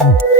Oh.